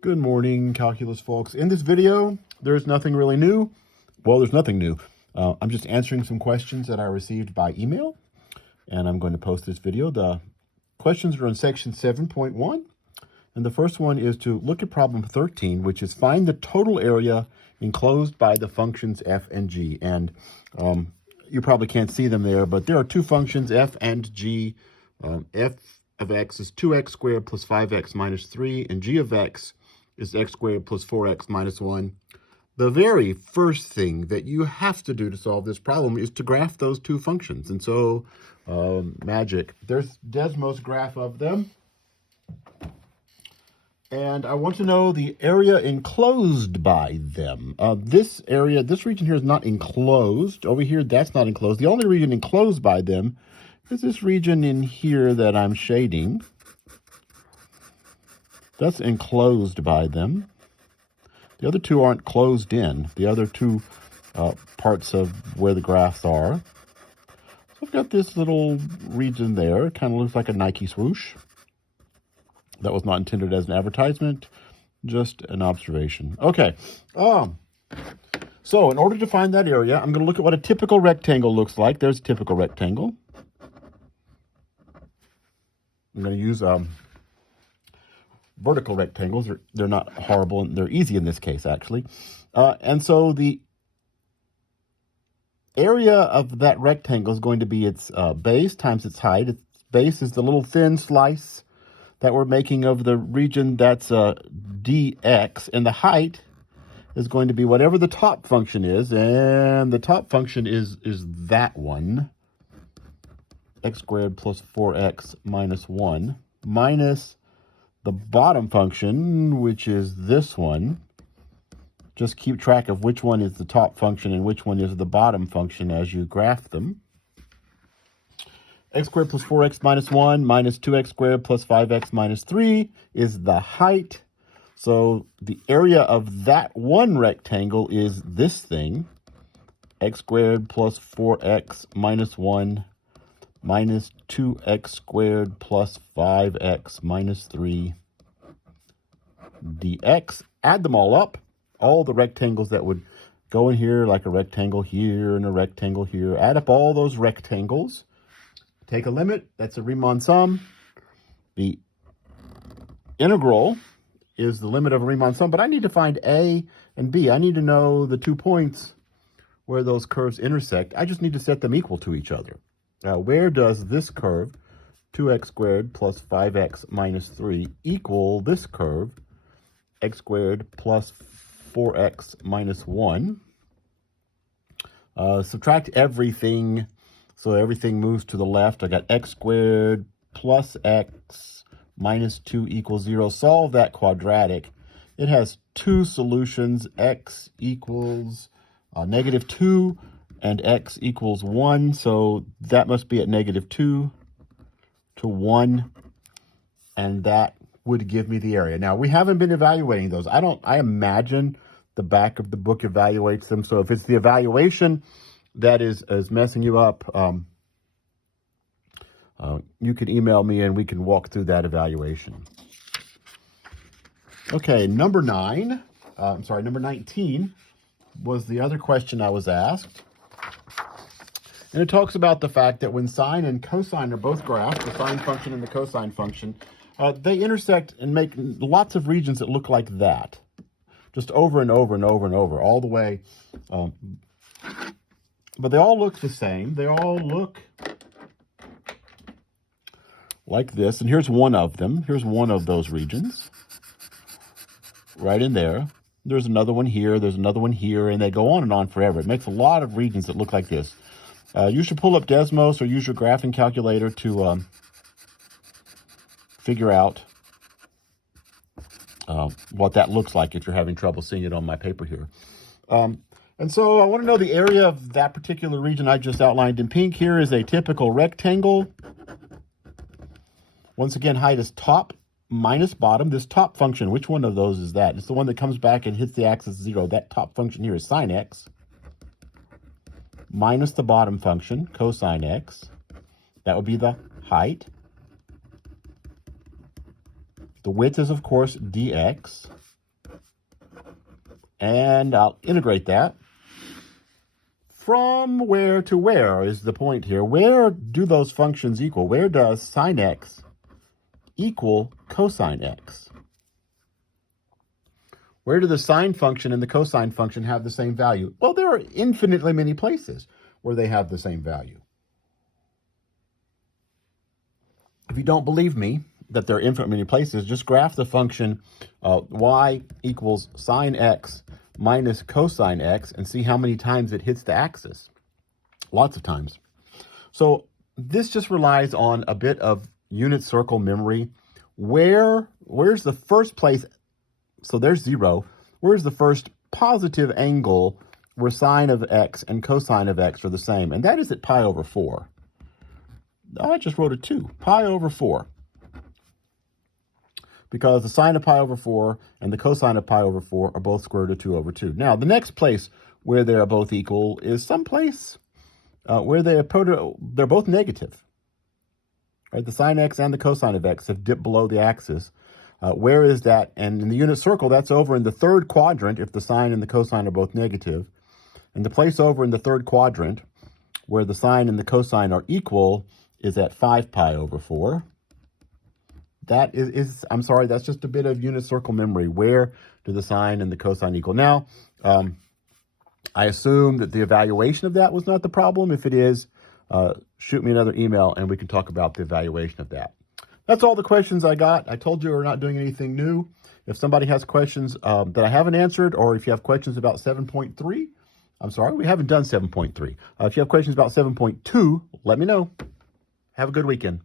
Good morning, calculus folks. In this video, there's nothing really new. Well, there's nothing new. I'm just answering some questions that I received by email, and I'm going to post this video. The questions are in section 7.1, and the first one is to look at problem 13, which is find the total area enclosed by the functions f and g. And you probably can't see them there, but there are two functions, f and g. F of x is 2x squared plus 5x minus 3, and g of x is x squared plus 4x minus 1. The very first thing that you have to do to solve this problem is to graph those two functions. And so, magic. There's Desmos' graph of them. And I want to know the area enclosed by them. This region here is not enclosed. Over here, that's not enclosed. The only region enclosed by them is this region in here that I'm shading. That's enclosed by them. The other two aren't closed in. The other two parts of where the graphs are. So I've got this little region there. It kind of looks like a Nike swoosh. That was not intended as an advertisement, just an observation. Okay. So in order to find that area, I'm going to look at what a typical rectangle looks like. There's a typical rectangle. I'm going to use vertical rectangles. They're not horrible, and they're easy in this case, actually. And so the area of that rectangle is going to be its base times its height. Its base is the little thin slice that we're making of the region that's dx, and the height is going to be whatever the top function is, and the top function is that one, x squared plus 4x minus 1, minus the bottom function, which is this one. Just keep track of which one is the top function and which one is the bottom function as you graph them. X squared plus 4x minus 1 minus 2x squared plus 5x minus 3 is the height. So the area of that one rectangle is this thing, x squared plus 4x minus 1 minus 2x squared plus 5x minus 3 dx. Add them all up, all the rectangles that would go in here, like a rectangle here and a rectangle here. Add up all those rectangles. Take a limit, that's a Riemann sum. The integral is the limit of a Riemann sum, but I need to find A and B. I need to know the 2 points where those curves intersect. I just need to set them equal to each other. Now, where does this curve, 2x squared plus 5x minus 3, equal this curve, x squared plus 4x minus 1? Subtract everything, so everything moves to the left. I got x squared plus x minus 2 equals 0. Solve that quadratic. It has two solutions, x equals negative 2, and x equals 1, so that must be at negative 2 to 1, and that would give me the area. Now, we haven't been evaluating those. I imagine the back of the book evaluates them, so if it's the evaluation that is messing you up, you can email me and we can walk through that evaluation. Okay, number 19 was the other question I was asked. And it talks about the fact that when sine and cosine are both graphs, the sine function and the cosine function, they intersect and make lots of regions that look like that. Just over and over and over and over, all the way. But they all look the same. They all look like this. And here's one of them. Here's one of those regions. Right in there. There's another one here. There's another one here. And they go on forever. It makes a lot of regions that look like this. You should pull up Desmos or use your graphing calculator to figure out what that looks like if you're having trouble seeing it on my paper here. And so I want to know the area of that particular region I just outlined in pink. Here is a typical rectangle. Once again, height is top minus bottom. This top function, which one of those is that? It's the one that comes back and hits the axis 0. That top function here is sine x minus the bottom function, cosine x. That would be the height. The width is, of course, dx. And I'll integrate that. From where to where is the point here? Where do those functions equal? Where does sine x equal cosine x? Where do the sine function and the cosine function have the same value? Well, there are infinitely many places where they have the same value. If you don't believe me that there are infinitely many places, just graph the function y equals sine x minus cosine x and see how many times it hits the axis. Lots of times. So this just relies on a bit of unit circle memory. Where's the first place? So there's 0. Where's the first positive angle where sine of x and cosine of x are the same? And that is at pi over 4. I just wrote a 2, pi over 4. Because the sine of pi over 4 and the cosine of pi over 4 are both square root of 2 over 2. Now, the next place where they are both equal is someplace where they're both negative. Right? The sine x and the cosine of x have dipped below the axis. Where is that? And in the unit circle, that's over in the third quadrant if the sine and the cosine are both negative. And the place over in the third quadrant where the sine and the cosine are equal is at 5 pi over 4. That I'm sorry, that's just a bit of unit circle memory. Where do the sine and the cosine equal? Now, I assume that the evaluation of that was not the problem. If it is, shoot me another email and we can talk about the evaluation of that. That's all the questions I got. I told you we're not doing anything new. If somebody has questions that I haven't answered, or if you have questions about 7.3, I'm sorry, we haven't done 7.3. If you have questions about 7.2, let me know. Have a good weekend.